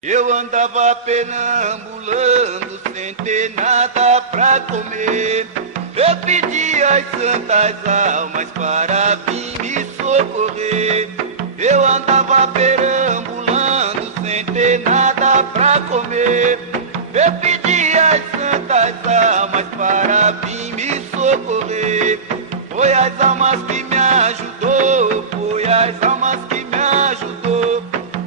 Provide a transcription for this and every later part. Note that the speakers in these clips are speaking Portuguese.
Eu andava perambulando sem ter nada pra comer. Eu pedi às santas almas para vir me socorrer. Eu andava perambulando sem ter nada pra comer. Eu pedi às santas almas para vir me socorrer. Foi as almas que me ajudou, foi as almas que me ajudou.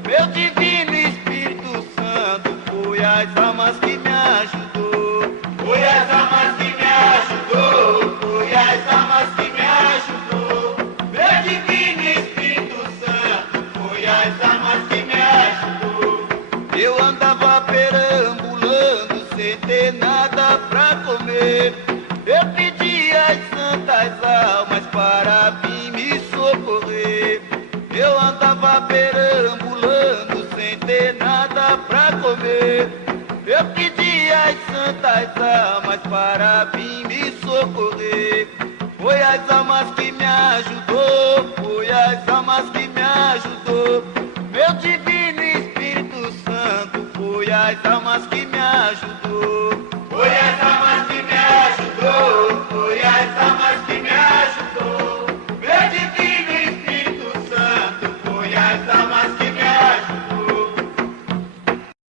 Meu divino Espírito Santo, foi as almas que me ajudou. Foi as almas que me ajudou, foi as almas que me ajudou. Meu divino Espírito Santo, foi as almas que me ajudou. Eu andava perambulando sem ter nada pra comer. Eu pedi às santas almas para vir me socorrer. Eu andava perambulando sem ter nada pra comer. Eu pedi às santas almas para vir me socorrer. Foi as almas que me ajudou, foi as almas que me ajudou. Meu divino Espírito Santo, foi as almas